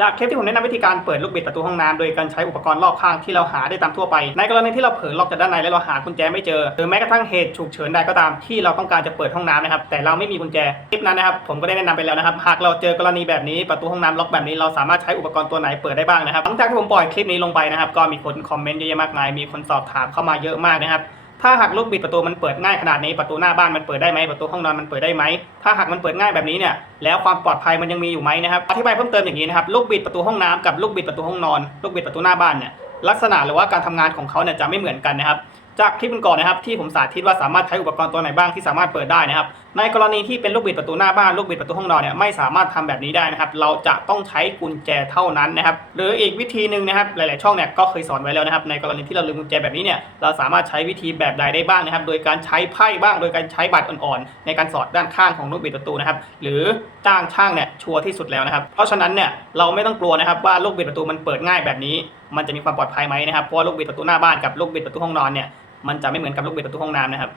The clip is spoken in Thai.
จากคลิปที่ผมแนะนำวิธีการเปิดลูกบิดประตูห้องน้ำโดยการใช้อุปกรณ์รอบข้างที่เราหาได้ตามทั่วไป ในกรณีที่เราเผลอล็อกจากด้านในและเราหากุญแจไม่เจอหรือแม้กระทั่งเหตุฉุกเฉินใดก็ตามที่เราต้องการจะเปิดห้องน้ำนะครับแต่เราไม่มีกุญแจคลิปนั้นนะครับผมก็ได้แนะนำไปแล้วนะครับหากเราเจอกรณีแบบนี้ประตูห้องน้ำล็อกแบบนี้เราสามารถใช้อุปกรณ์ตัวไหนเปิดได้บ้างนะครับหลังจากที่ผมปล่อยคลิปนี้ลงไปนะครับก็มีคนคอมเมนต์เยอะแยะมากมายมีคนสอบถามเข้ามาเยอะมากนะครับ ถ้าหากลูกบิดประตูมันเปิดง่ายขนาดนี้ประตูหน้าบ้านมันเปิดได้ไหมประตูห้องนอนมันเปิดได้ไหมถ้าหากมันเปิดง่ายแบบนี้เนี่ยแล้วความปลอดภัยมันยังมีอยู่ไหมนะครับอธิบายเพิ่มเติมอย่างนี้นะครับลูกบิดประตูห้องน้ำกับลูกบิดประตูห้องนอน ลูกบิดประตูหน้าบ้านเนี่ยลักษณะหรือว่าการทำงานของเขาเนี่ยจะไม่เหมือนกันนะครับ จากคลิปก่อนนะครับที่ผมสาธิตว่าสามารถใช้อุปกรณ์ตัวไหนบ้างที่สามารถเปิดได้นะครับ ในกรณีที่เป็นลูกบิดประตูหน้าบ้านลูกบิดประตูห้องนอนเนี่ยไม่สามารถทำแบบนี้ได้นะครับ เราจะต้องใช้กุญแจเท่านั้นนะครับ หรืออีกวิธีหนึ่งนะครับ หลาย ๆ ช่องเนี่ยก็เคยสอนไว้แล้วนะครับ ในกรณีที่เราลืมกุญแจแบบนี้เนี่ยเราสามารถใช้วิธีแบบใดได้บ้างนะครับ โดยการใช้ไพ่บ้าง โดยการใช้บัตรอ่อน ๆ ในการสอดด้านข้างของลูกบิดประตูนะครับ หรือจ้างช่างเนี่ยชัวร์ที่สุดแล้วนะครับ เพราะฉะนั้นเนี่ยเราไม่ต้องกลัวนะครับว่าลูกบิดประตูมันเปิดง่ายแบบนี้ มันจะมีความปลอดภัยไหมนะครับเพราะลูกบิดประตูหน้าบ้านกับลูกบิดประตูห้องนอนเนี่ย มันจะไม่เหมือนกับลูกบิดประตูห้องน้ำนะครับ